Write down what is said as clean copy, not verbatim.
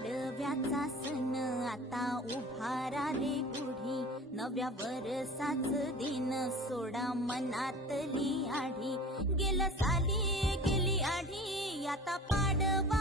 पाडव्याचा सण आता उभारा रे गुढी, नव्या वरसाच दिन सोडा मनातली आढी. गेलं साली गेली आढी, आता पाडवा